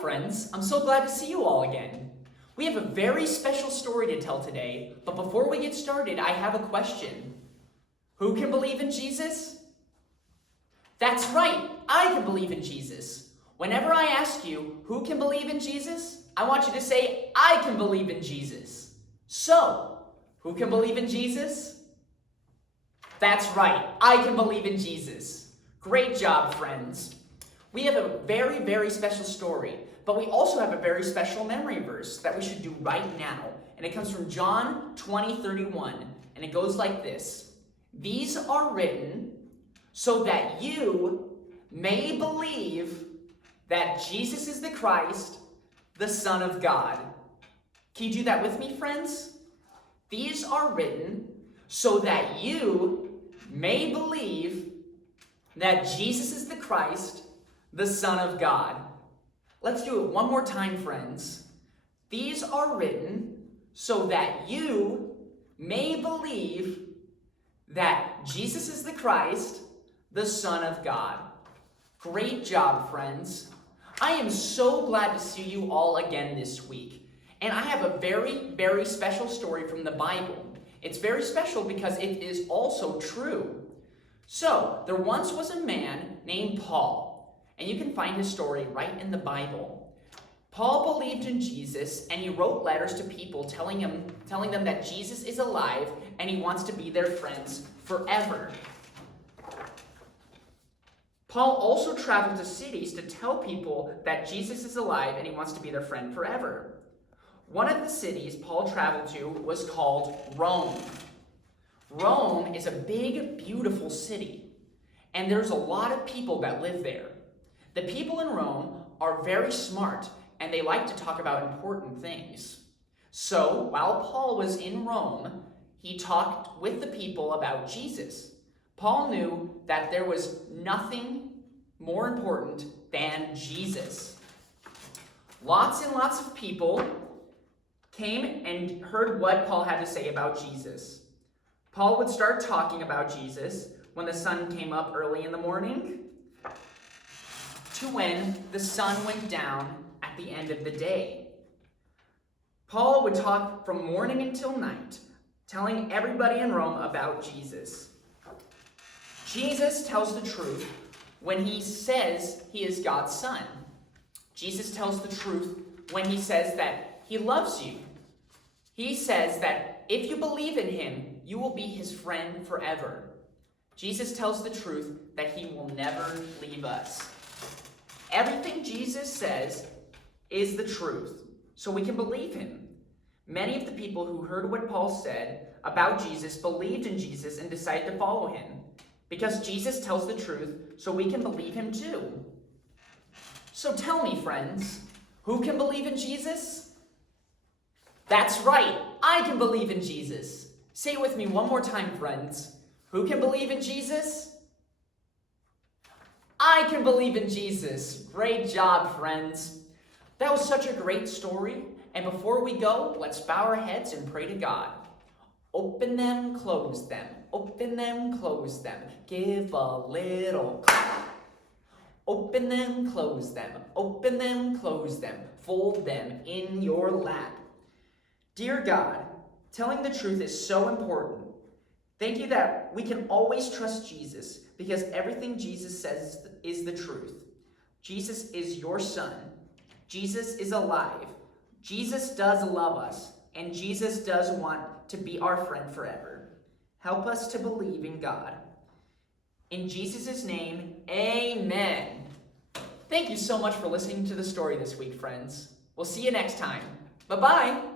friends. I'm so glad to see you all again. We have a very special story to tell today, but before we get started, I have a question. Who can believe in Jesus? That's right, I can believe in Jesus. Whenever I ask you, who can believe in Jesus? I want you to say, I can believe in Jesus. So, who can believe in Jesus? That's right, I can believe in Jesus. Great job, friends. We have a very, very special story, but we also have a very special memory verse that we should do right now. And it comes from John 20:31, and it goes like this. These are written so that you may believe that Jesus is the Christ, the Son of God. Can you do that with me, friends? These are written so that you may believe that Jesus is the Christ, the Son of God. Let's do it one more time, friends. These are written so that you may believe that Jesus is the Christ, the Son of God. Great job, friends. I am so glad to see you all again this week. And I have a very, very special story from the Bible. It's very special because it is also true. So, there once was a man named Paul, and you can find his story right in the Bible. Paul believed in Jesus, and he wrote letters to people telling them that Jesus is alive and he wants to be their friends forever. Paul also traveled to cities to tell people that Jesus is alive and he wants to be their friend forever. One of the cities Paul traveled to was called Rome. Rome is a big, beautiful city, and there's a lot of people that live there. The people in Rome are very smart, and they like to talk about important things. So, while Paul was in Rome, he talked with the people about Jesus. Paul knew that there was nothing more important than Jesus. Lots and lots of people came and heard what Paul had to say about Jesus. Paul would start talking about Jesus when the sun came up early in the morning to when the sun went down at the end of the day. Paul would talk from morning until night, telling everybody in Rome about Jesus. Jesus tells the truth when he says he is God's son. Jesus tells the truth when he says that he loves you. He says that if you believe in him, you will be his friend forever. Jesus tells the truth that he will never leave us. Everything Jesus says is the truth, so we can believe him. Many of the people who heard what Paul said about Jesus believed in Jesus and decided to follow him. Because Jesus tells the truth, so we can believe him too. So tell me, friends, who can believe in Jesus? That's right, I can believe in Jesus. Say it with me one more time, friends. Who can believe in Jesus? I can believe in Jesus. Great job, friends. That was such a great story. And before we go, let's bow our heads and pray to God. Open them, close them. Open them, close them. Give a little clap. Open them, close them. Open them, close them. Fold them in your lap. Dear God, telling the truth is so important. Thank you that we can always trust Jesus because everything Jesus says is the truth. Jesus is your son. Jesus is alive. Jesus does love us, and Jesus does want to be our friend forever. Help us to believe in God. In Jesus' name, amen. Thank you so much for listening to the story this week, friends. We'll see you next time. Bye-bye.